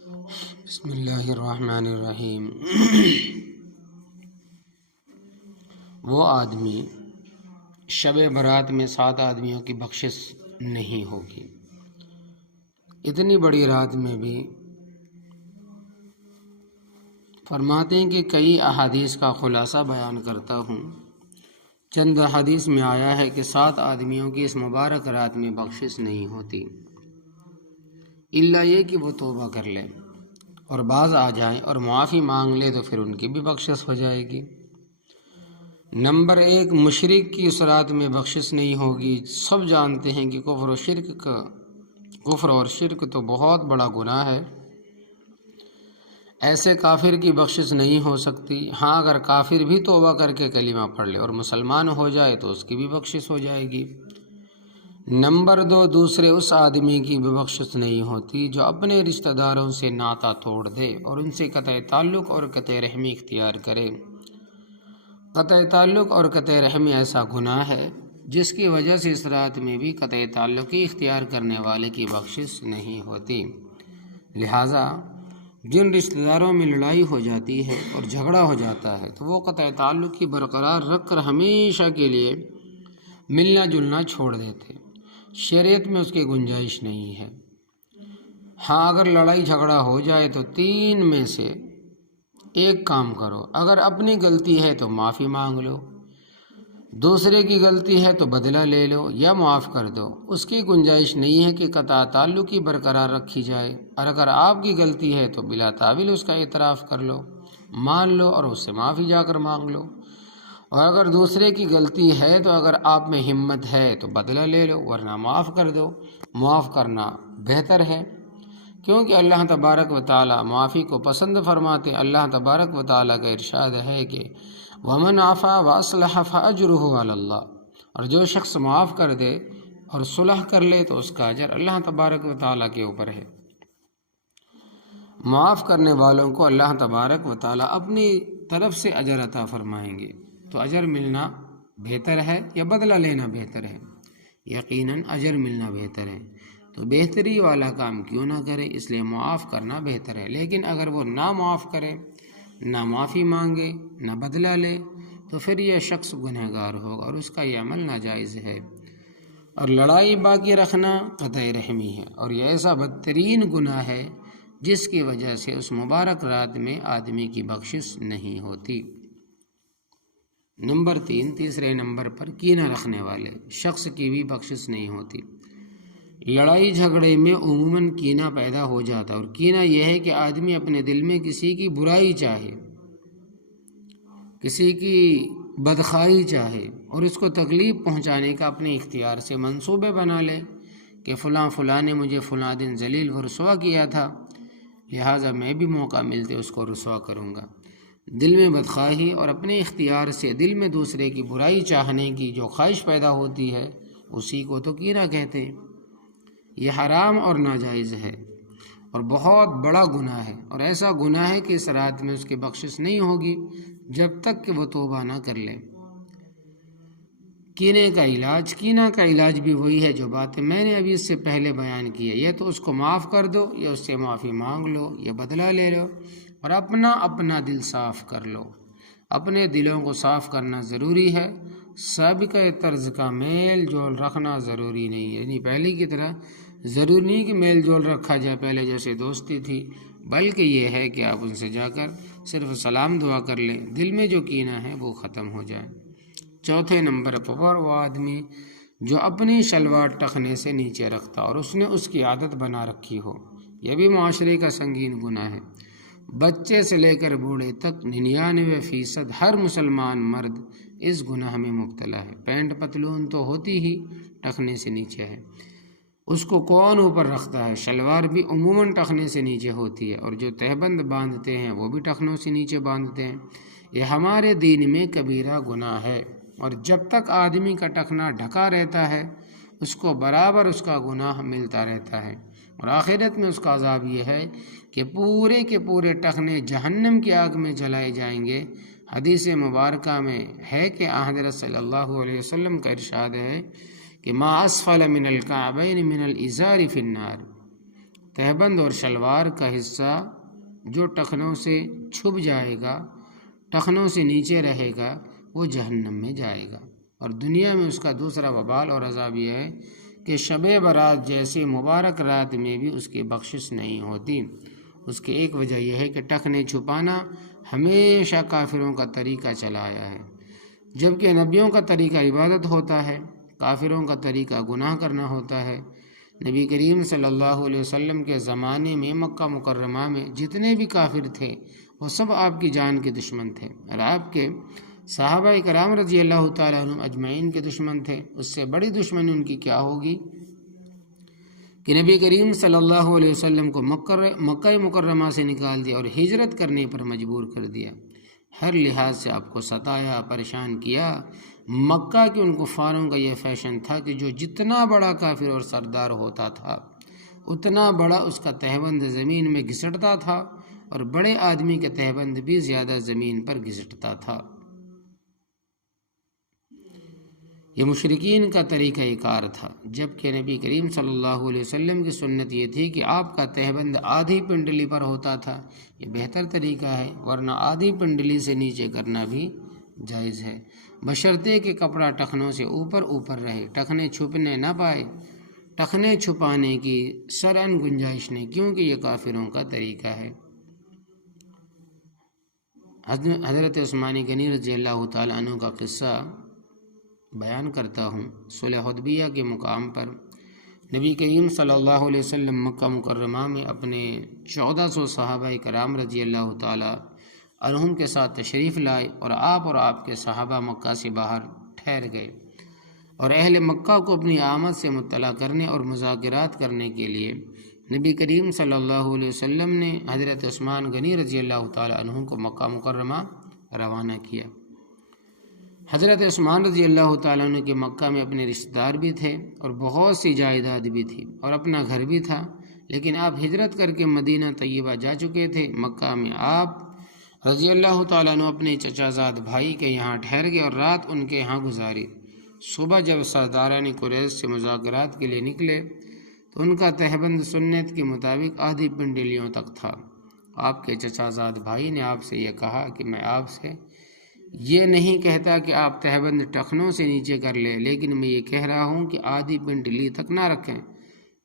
بسم اللہ الرحمن الرحیم۔ وہ آدمی شب برات میں 7 آدمیوں کی بخشش نہیں ہوگی۔ اتنی بڑی رات میں بھی فرماتے ہیں کہ کئی احادیث کا خلاصہ بیان کرتا ہوں۔ چند احادیث میں آیا ہے کہ 7 آدمیوں کی اس مبارک رات میں بخشش نہیں ہوتی، الا یہ کہ وہ توبہ کر لیں اور باز آ جائیں اور معافی مانگ لے تو پھر ان کی بھی بخشش ہو جائے گی۔ نمبر 1، مشرک کی اس رات میں بخشش نہیں ہوگی۔ سب جانتے ہیں کہ کفر اور شرک تو بہت بڑا گناہ ہے، ایسے کافر کی بخشش نہیں ہو سکتی۔ ہاں، اگر کافر بھی توبہ کر کے کلمہ پڑھ لے اور مسلمان ہو جائے تو اس کی بھی بخشش ہو جائے گی۔ نمبر 2، دوسرے اس آدمی کی بھی بخشش نہیں ہوتی جو اپنے رشتہ داروں سے ناطہ توڑ دے اور ان سے قطع تعلق اور قطع رحمی اختیار کرے۔ قطع تعلق اور قطع رحمی ایسا گناہ ہے جس کی وجہ سے اس رات میں بھی قطع تعلقی اختیار کرنے والے کی بخشش نہیں ہوتی۔ لہٰذا جن رشتہ داروں میں لڑائی ہو جاتی ہے اور جھگڑا ہو جاتا ہے تو وہ قطع تعلق کی برقرار رکھ کر ہمیشہ کے لیے ملنا جلنا چھوڑ دیتے، شریعت میں اس کی گنجائش نہیں ہے۔ ہاں، اگر لڑائی جھگڑا ہو جائے تو 3 میں سے ایک کام کرو۔ اگر اپنی غلطی ہے تو معافی مانگ لو، دوسرے کی غلطی ہے تو بدلہ لے لو یا معاف کر دو۔ اس کی گنجائش نہیں ہے کہ قطع تعلق کی برقرار رکھی جائے، اور اگر آپ کی غلطی ہے تو بلا تاویل اس کا اعتراف کر لو، مان لو اور اس سے معافی جا کر مانگ لو۔ اور اگر دوسرے کی غلطی ہے تو اگر آپ میں ہمت ہے تو بدلہ لے لو، ورنہ معاف کر دو۔ معاف کرنا بہتر ہے، کیونکہ اللہ تبارک و تعالی معافی کو پسند فرماتے۔ اللہ تبارک و تعالی کا ارشاد ہے کہ وَمَنْ عَفَا وَأَصْلَحَ فَأَجْرُهُ عَلَى اللَّهِ، اور جو شخص معاف کر دے اور صلح کر لے تو اس کا اجر اللہ تبارک و تعالی کے اوپر ہے۔ معاف کرنے والوں کو اللہ تبارک و تعالی اپنی طرف سے اجر عطا فرمائیں گے، تو اجر ملنا بہتر ہے یا بدلہ لینا بہتر ہے؟ یقیناً اجر ملنا بہتر ہے، تو بہتری والا کام کیوں نہ کرے، اس لیے معاف کرنا بہتر ہے۔ لیکن اگر وہ نہ معاف کرے، نہ معافی مانگے، نہ بدلہ لے، تو پھر یہ شخص گنہگار ہوگا اور اس کا یہ عمل ناجائز ہے۔ اور لڑائی باقی رکھنا قطع رحمی ہے، اور یہ ایسا بدترین گناہ ہے جس کی وجہ سے اس مبارک رات میں آدمی کی بخشش نہیں ہوتی۔ نمبر 3، تیسرے نمبر پر کینہ رکھنے والے شخص کی بھی بخشش نہیں ہوتی۔ لڑائی جھگڑے میں عموماً کینہ پیدا ہو جاتا ہے، اور کینہ یہ ہے کہ آدمی اپنے دل میں کسی کی برائی چاہے، کسی کی بدخواہی چاہے اور اس کو تکلیف پہنچانے کا اپنے اختیار سے منصوبے بنا لے کہ فلاں نے مجھے فلاں دن ذلیل و رسوا کیا تھا، لہٰذا میں بھی موقع ملتے اس کو رسوا کروں گا۔ دل میں بدخواہی اور اپنے اختیار سے دل میں دوسرے کی برائی چاہنے کی جو خواہش پیدا ہوتی ہے اسی کو تو کینہ کہتے ہیں۔ یہ حرام اور ناجائز ہے اور بہت بڑا گناہ ہے، اور ایسا گناہ ہے کہ اس رات میں اس کی بخشش نہیں ہوگی جب تک کہ وہ توبہ نہ کر لے۔ کینہ کا علاج بھی وہی ہے جو باتیں میں نے ابھی اس سے پہلے بیان کی ہے۔ یہ تو اس کو معاف کر دو، یا اس سے معافی مانگ لو، یا بدلہ لے لو، اور اپنا دل صاف کر لو۔ اپنے دلوں کو صاف کرنا ضروری ہے، سابقہ طرز کا میل جول رکھنا ضروری نہیں ہے۔ یعنی پہلے کی طرح ضروری نہیں کہ میل جول رکھا جائے، پہلے جیسے دوستی تھی، بلکہ یہ ہے کہ آپ ان سے جا کر صرف سلام دعا کر لیں، دل میں جو کینہ ہے وہ ختم ہو جائے۔ چوتھے نمبر پر وہ آدمی جو اپنی شلوار ٹخنے سے نیچے رکھتا اور اس نے اس کی عادت بنا رکھی ہو، یہ بھی معاشرے کا سنگین گناہ ہے۔ بچے سے لے کر بوڑھے تک 99% ہر مسلمان مرد اس گناہ میں مبتلا ہے۔ پینٹ پتلون تو ہوتی ہی ٹخنے سے نیچے ہے، اس کو کون اوپر رکھتا ہے؟ شلوار بھی عموماً ٹخنے سے نیچے ہوتی ہے، اور جو تہبند باندھتے ہیں وہ بھی ٹخنوں سے نیچے باندھتے ہیں۔ یہ ہمارے دین میں کبیرہ گناہ ہے، اور جب تک آدمی کا ٹخنا ڈھکا رہتا ہے اس کو برابر اس کا گناہ ملتا رہتا ہے، اور آخرت میں اس کا عذاب یہ ہے کہ پورے کے پورے ٹخنے جہنم کی آگ میں جلائے جائیں گے۔ حدیث مبارکہ میں ہے کہ حضرت صلی اللہ علیہ وسلم کا ارشاد ہے کہ ما اسفل من الکعبین من الازار فی النار، تہبند اور شلوار کا حصہ جو ٹخنوں سے چھپ جائے گا، ٹخنوں سے نیچے رہے گا، وہ جہنم میں جائے گا۔ اور دنیا میں اس کا دوسرا وبال اور عذاب یہ ہے کہ شب برات جیسی مبارک رات میں بھی اس کی بخشش نہیں ہوتی۔ اس کی ایک وجہ یہ ہے کہ ٹخنے چھپانا ہمیشہ کافروں کا طریقہ چلا آیا ہے، جبکہ نبیوں کا طریقہ عبادت ہوتا ہے، کافروں کا طریقہ گناہ کرنا ہوتا ہے۔ نبی کریم صلی اللہ علیہ وسلم کے زمانے میں مکہ مکرمہ میں جتنے بھی کافر تھے وہ سب آپ کی جان کے دشمن تھے، اور آپ کے صحابہ کرام رضی اللہ تعالیٰ عنہم اجمعین کے دشمن تھے۔ اس سے بڑی دشمنی ان کی کیا ہوگی کہ نبی کریم صلی اللہ علیہ وسلم کو مکہ مکرمہ سے نکال دیا اور ہجرت کرنے پر مجبور کر دیا، ہر لحاظ سے آپ کو ستایا، پریشان کیا۔ مکہ کے ان کفاروں کا یہ فیشن تھا کہ جو جتنا بڑا کافر اور سردار ہوتا تھا اتنا بڑا اس کا تہبند زمین میں گھسٹتا تھا، اور بڑے آدمی کا تہبند بھی زیادہ زمین پر گھسٹتا تھا۔ یہ مشرکین کا طریقہ کار تھا، جبکہ نبی کریم صلی اللہ علیہ وسلم کی سنت یہ تھی کہ آپ کا تہبند آدھی پنڈلی پر ہوتا تھا۔ یہ بہتر طریقہ ہے، ورنہ آدھی پنڈلی سے نیچے کرنا بھی جائز ہے، بشرطے کہ کپڑا ٹخنوں سے اوپر رہے، ٹخنے چھپنے نہ پائے۔ ٹخنے چھپانے کی شرعاً گنجائش نہیں، کیونکہ یہ کافروں کا طریقہ ہے۔ حضرت عثمان غنی رضی اللہ تعالیٰ عنہ کا قصہ بیان کرتا ہوں۔ صلح حدیبیہ کے مقام پر نبی کریم صلی اللہ علیہ وسلم مکہ مکرمہ میں اپنے 1400 صحابہ کرام رضی اللہ تعالیٰ عنہم کے ساتھ تشریف لائے، اور آپ کے صحابہ مکہ سے باہر ٹھہر گئے، اور اہل مکہ کو اپنی آمد سے مطلع کرنے اور مذاکرات کرنے کے لیے نبی کریم صلی اللہ علیہ وسلم نے حضرت عثمان غنی رضی اللہ تعالیٰ عنہ کو مکہ مکرمہ روانہ کیا۔ حضرت عثمان رضی اللہ تعالیٰ عنہ کے مکہ میں اپنے رشتہ دار بھی تھے اور بہت سی جائیداد بھی تھی اور اپنا گھر بھی تھا، لیکن آپ ہجرت کر کے مدینہ طیبہ جا چکے تھے۔ مکہ میں آپ رضی اللہ تعالیٰ عنہ اپنے چچا زاد بھائی کے یہاں ٹھہر گئے اور رات ان کے یہاں گزاری۔ صبح جب سرداران قریش سے مذاکرات کے لیے نکلے تو ان کا تہبند سنت کے مطابق آدھی پنڈلیوں تک تھا۔ آپ کے چچا زاد بھائی نے آپ سے یہ کہا کہ میں آپ سے یہ نہیں کہتا کہ آپ تہبند ٹخنوں سے نیچے کر لیں، لیکن میں یہ کہہ رہا ہوں کہ آدھی پنڈلی تک نہ رکھیں،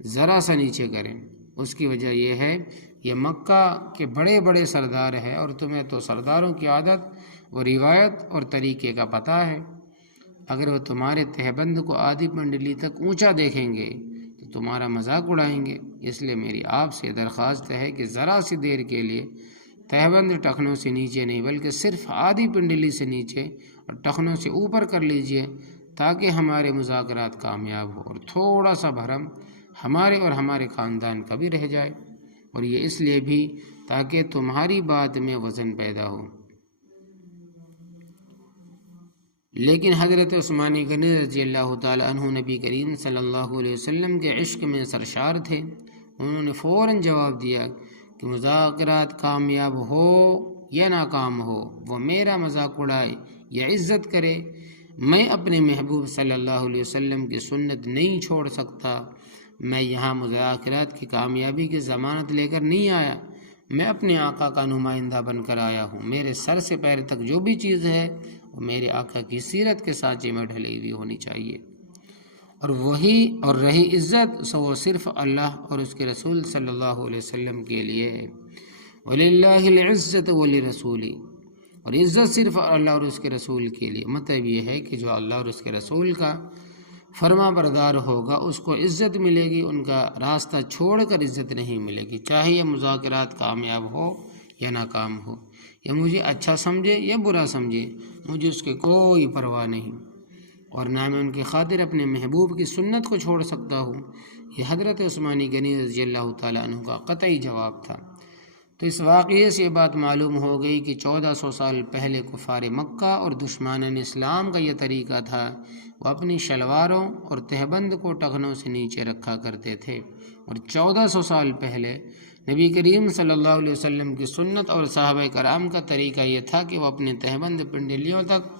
ذرا سا نیچے کریں۔ اس کی وجہ یہ ہے یہ مکہ کے بڑے بڑے سردار ہیں، اور تمہیں تو سرداروں کی عادت و روایت اور طریقے کا پتہ ہے۔ اگر وہ تمہارے تہبند کو آدھی پنڈلی تک اونچا دیکھیں گے تو تمہارا مذاق اڑائیں گے، اس لیے میری آپ سے درخواست ہے کہ ذرا سی دیر کے لیے تہبند ٹخنوں سے نیچے نہیں بلکہ صرف آدھی پنڈلی سے نیچے اور ٹخنوں سے اوپر کر لیجئے، تاکہ ہمارے مذاکرات کامیاب ہو اور تھوڑا سا بھرم ہمارے اور ہمارے خاندان کا بھی رہ جائے، اور یہ اس لیے بھی تاکہ تمہاری بات میں وزن پیدا ہو۔ لیکن حضرت عثمان غنی رضی اللہ تعالیٰ عنہ نبی کریم صلی اللہ علیہ وسلم کے عشق میں سرشار تھے۔ انہوں نے فوراً جواب دیا کہ مذاکرات کامیاب ہو یا ناکام ہو، وہ میرا مذاق اڑائے یا عزت کرے، میں اپنے محبوب صلی اللہ علیہ وسلم کی سنت نہیں چھوڑ سکتا۔ میں یہاں مذاکرات کی کامیابی کی ضمانت لے کر نہیں آیا، میں اپنے آقا کا نمائندہ بن کر آیا ہوں۔ میرے سر سے پیر تک جو بھی چیز ہے وہ میرے آقا کی سیرت کے سانچے میں ڈھلی ہوئی ہونی چاہیے، اور رہی عزت سو وہ صرف اللہ اور اس کے رسول صلی اللہ علیہ وسلم کے لیے ہے۔ وَلِلَّهِ الْعِزَّةُ وَلِرَسُولِهِ، اور عزت صرف اللہ اور اس کے رسول کے لیے۔ مطلب یہ ہے کہ جو اللہ اور اس کے رسول کا فرما بردار ہوگا اس کو عزت ملے گی، ان کا راستہ چھوڑ کر عزت نہیں ملے گی، چاہے یہ مذاکرات کامیاب ہو یا ناکام ہو، یا مجھے اچھا سمجھے یا برا سمجھے، مجھے اس کی کوئی پرواہ نہیں، اور نہ میں ان کی خاطر اپنے محبوب کی سنت کو چھوڑ سکتا ہوں۔ یہ حضرت عثمان غنی رضی اللہ تعالیٰ عنہ کا قطعی جواب تھا۔ تو اس واقعے سے یہ بات معلوم ہو گئی کہ 1400 سال پہلے کفار مکہ اور دشمنان اسلام کا یہ طریقہ تھا، وہ اپنی شلواروں اور تہبند کو ٹخنوں سے نیچے رکھا کرتے تھے، اور 1400 سال پہلے نبی کریم صلی اللہ علیہ وسلم کی سنت اور صحابہ کرام کا طریقہ یہ تھا کہ وہ اپنے تہبند پنڈلیوں تک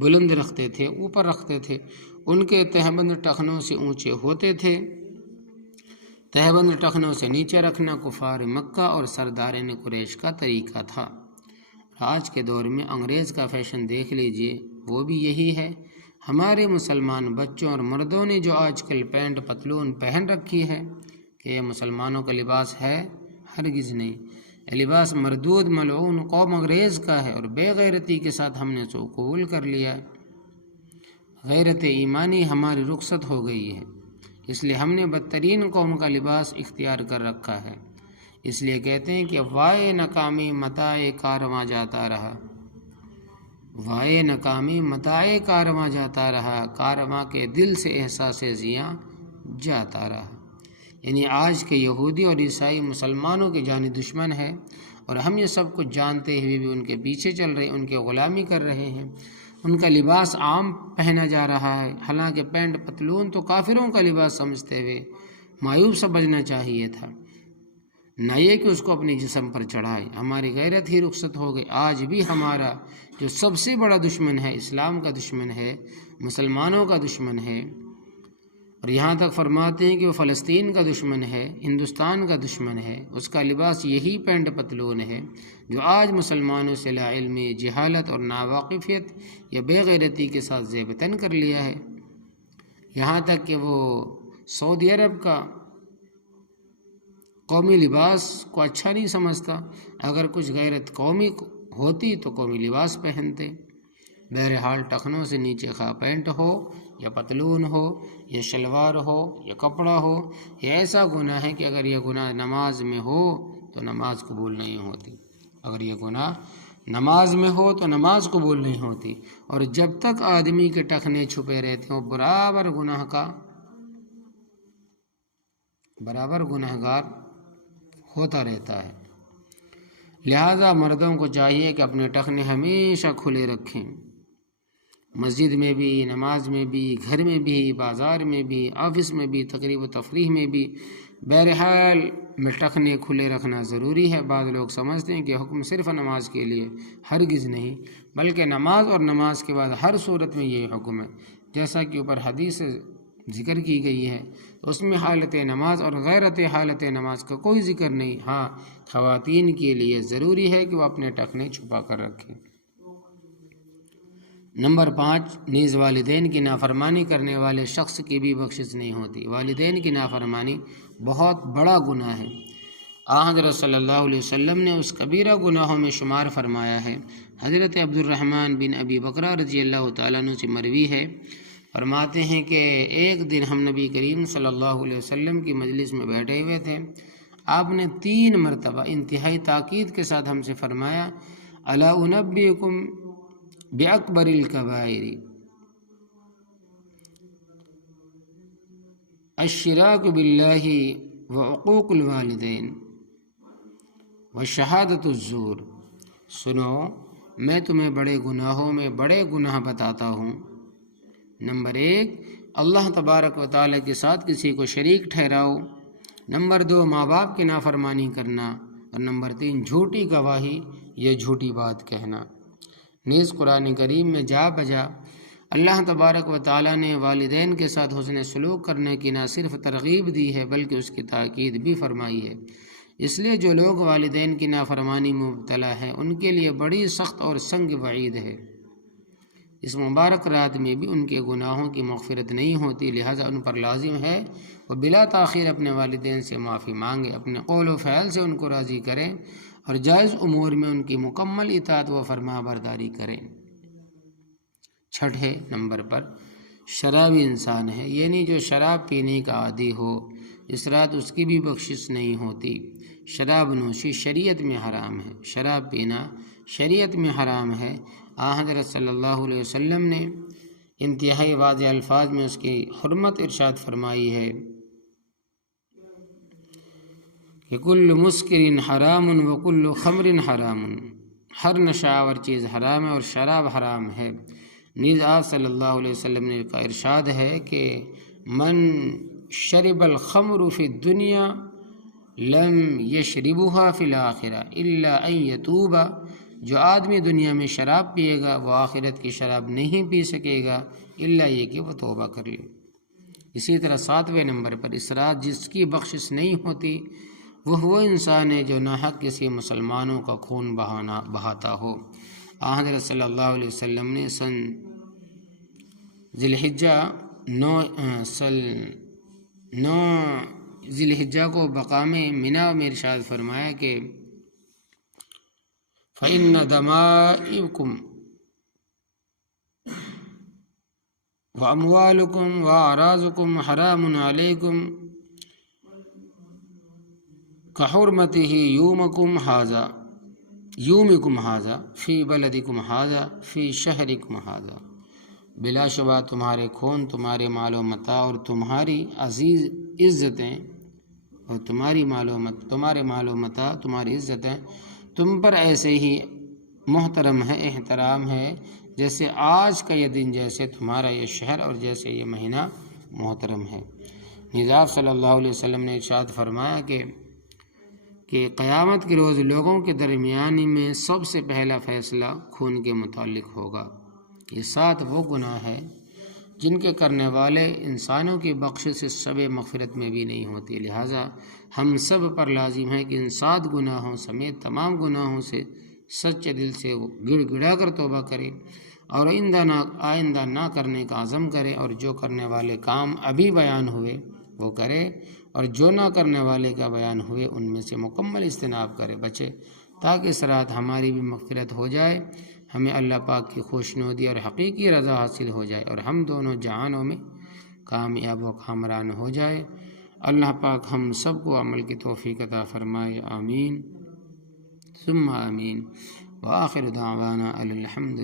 بلند رکھتے تھے، اوپر رکھتے تھے، ان کے تہبند ٹخنوں سے اونچے ہوتے تھے تہبند ٹخنوں سے نیچے رکھنا کفار مکہ اور سردارین قریش کا طریقہ تھا۔ آج کے دور میں انگریز کا فیشن دیکھ لیجئے، وہ بھی یہی ہے۔ ہمارے مسلمان بچوں اور مردوں نے جو آج کل پینٹ پتلون پہن رکھی ہے، کہ یہ مسلمانوں کا لباس ہے؟ ہرگز نہیں۔ یہ لباس مردود ملعون قوم انگریز کا ہے، اور بے غیرتی کے ساتھ ہم نے سو قبول کر لیا۔ غیرت ایمانی ہماری رخصت ہو گئی ہے، اس لیے ہم نے بدترین قوم کا لباس اختیار کر رکھا ہے۔ اس لیے کہتے ہیں کہ وائے ناکامی متاع کارواں جاتا رہا، وائے ناکامی متاع کارواں جاتا رہا، کارواں کے دل سے احساس زیاں جاتا رہا۔ یعنی آج کے یہودی اور عیسائی مسلمانوں کے جانی دشمن ہے، اور ہم یہ سب کچھ جانتے ہوئے بھی ان کے پیچھے چل رہے ہیں، ان کے غلامی کر رہے ہیں۔ ان کا لباس عام پہنا جا رہا ہے، حالانکہ پینٹ پتلون تو کافروں کا لباس سمجھتے ہوئے معیوب سمجھنا چاہیے تھا، نہ یہ کہ اس کو اپنے جسم پر چڑھائے۔ ہماری غیرت ہی رخصت ہو گئی۔ آج بھی ہمارا جو سب سے بڑا دشمن ہے، اسلام کا دشمن ہے، مسلمانوں کا دشمن ہے، اور یہاں تک فرماتے ہیں کہ وہ فلسطین کا دشمن ہے، ہندوستان کا دشمن ہے، اس کا لباس یہی پینٹ پتلون ہے، جو آج مسلمانوں سے لا علمی، جہالت اور ناواقفیت یا بے غیرتی کے ساتھ زیب تن کر لیا ہے۔ یہاں تک کہ وہ سعودی عرب کا قومی لباس کو اچھا نہیں سمجھتا، اگر کچھ غیرت قومی ہوتی تو قومی لباس پہنتے۔ بہرحال ٹخنوں سے نیچے خواہ پینٹ ہو یا پتلون ہو یا شلوار ہو یا کپڑا ہو، یہ ایسا گناہ ہے کہ اگر یہ گناہ نماز میں ہو تو نماز قبول نہیں ہوتی، اگر یہ گناہ نماز میں ہو تو نماز قبول نہیں ہوتی، اور جب تک آدمی کے ٹخنے چھپے رہتے ہیں وہ برابر گناہ گار ہوتا رہتا ہے۔ لہذا مردوں کو چاہیے کہ اپنے ٹخنے ہمیشہ کھلے رکھیں، مسجد میں بھی، نماز میں بھی، گھر میں بھی، بازار میں بھی، آفس میں بھی، تقریب و تفریح میں بھی، بہرحال میں ٹخنے کھلے رکھنا ضروری ہے۔ بعض لوگ سمجھتے ہیں کہ حکم صرف نماز کے لیے، ہرگز نہیں، بلکہ نماز اور نماز کے بعد ہر صورت میں یہ حکم ہے، جیسا کہ اوپر حدیث ذکر کی گئی ہے، اس میں حالت نماز اور غیرت حالت نماز کا کوئی ذکر نہیں۔ ہاں، خواتین کے لیے ضروری ہے کہ وہ اپنے ٹخنے چھپا کر رکھیں۔ نمبر 5، نیز والدین کی نافرمانی کرنے والے شخص کی بھی بخشش نہیں ہوتی۔ والدین کی نافرمانی بہت بڑا گناہ ہے۔ حضرت صلی اللہ علیہ وسلم نے اس کبیرہ گناہوں میں شمار فرمایا ہے۔ حضرت عبد الرحمن بن ابی بکرہ رضی اللہ تعالیٰ عنہ سے مروی ہے، فرماتے ہیں کہ ایک دن ہم نبی کریم صلی اللہ علیہ وسلم کی مجلس میں بیٹھے ہوئے تھے، آپ نے 3 مرتبہ انتہائی تاکید کے ساتھ ہم سے فرمایا، الا انبئکم باکبر الکبائر الشراک باللہ وعقوق الوالدین وشہادۃ الزور۔ سنو، میں تمہیں بڑے گناہوں میں بڑے گناہ بتاتا ہوں۔ نمبر 1، اللہ تبارک و تعالیٰ کے ساتھ کسی کو شریک ٹھہراؤ۔ نمبر 2، ماں باپ کی نافرمانی کرنا، اور نمبر 3، جھوٹی گواہی یا جھوٹی بات کہنا۔ نیز قرآن کریم میں جا بجا اللہ تبارک و تعالیٰ نے والدین کے ساتھ حسن سلوک کرنے کی نہ صرف ترغیب دی ہے بلکہ اس کی تاکید بھی فرمائی ہے۔ اس لیے جو لوگ والدین کی نافرمانی میں مبتلا ہیں ان کے لیے بڑی سخت اور سنگ وعید ہے۔ اس مبارک رات میں بھی ان کے گناہوں کی مغفرت نہیں ہوتی، لہٰذا ان پر لازم ہے وہ بلا تاخیر اپنے والدین سے معافی مانگے، اپنے قول و فعل سے ان کو راضی کریں، اور جائز امور میں ان کی مکمل اطاعت و فرما برداری کریں۔ 6 نمبر پر شرابی انسان ہے، یعنی جو شراب پینے کا عادی ہو، اس رات اس کی بھی بخشش نہیں ہوتی۔ شراب نوشی شریعت میں حرام ہے، شراب پینا شریعت میں حرام ہے۔ حضرت صلی اللہ علیہ وسلم نے انتہائی واضح الفاظ میں اس کی حرمت ارشاد فرمائی ہے کہ کل مسکر حرام و کل خمر حرام، ہر نشہ ور چیز حرام ہے اور شراب حرام ہے۔ نیز آپ صلی اللہ علیہ وسلم نے کا ارشاد ہے کہ من شرب الخمر فی الدنیا لم یشربها فی الآخرہ الا ان یتوب، جو آدمی دنیا میں شراب پیے گا وہ آخرت کی شراب نہیں پی سکے گا الا یہ کہ وہ توبہ کر لے۔ اسی طرح 7ویں نمبر پر اسراف جس کی بخشش نہیں ہوتی وہ انسان ہے جو ناحق کسی مسلمانوں کا خون بہاتا ہو۔ حضرت صلی اللہ علیہ وسلم نے سن نو ذی الحجہ کو مقام منی میں ارشاد فرمایا کہ فَإِنَّ دَمَائِكُمْ وَأَمْوَالُكُمْ وَأَعْرَاضُكُمْ حَرَامٌ عَلَيْكُمْ كَحُرْمَتِهِ يَوْمِكُمْ هَذَا فِي بَلَدِكُمْ هَذَا فِي شَهْرِكُمْ هَذَا۔ بلا شبہ تمہارے خون، تمہارے مال و متاع اور تمہاری عزیز عزتیں اور تمہارے مال و متاع، تمہاری عزتیں تم پر ایسے ہی محترم ہے، احترام ہے جیسے آج کا یہ دن، جیسے تمہارا یہ شہر اور جیسے یہ مہینہ محترم ہے۔ نظام صلی اللہ علیہ وسلم نے ارشاد فرمایا کہ قیامت کے روز لوگوں کے درمیان میں سب سے پہلا فیصلہ خون کے متعلق ہوگا۔ یہ 7 وہ گناہ ہیں جن کے کرنے والے انسانوں کی بخشش اس شب مغفرت میں بھی نہیں ہوتی، لہٰذا ہم سب پر لازم ہے کہ ان 7 گناہوں سمیت تمام گناہوں سے سچے دل سے گڑ گڑا کر توبہ کرے اور آئندہ نہ کرنے کا عزم کرے، اور جو کرنے والے کام ابھی بیان ہوئے وہ کرے، اور جو نہ کرنے والے کا بیان ہوئے ان میں سے مکمل اجتناب کرے، بچے، تاکہ اس رات ہماری بھی مغفرت ہو جائے، ہمیں اللہ پاک کی خوشنودی اور حقیقی رضا حاصل ہو جائے، اور ہم دونوں جہانوں میں کامیاب و کامران ہو جائے۔ اللہ پاک ہم سب کو عمل کی توفیق عطا فرمائے، آمین ثم آمین۔ وآخر دعوانا الحمد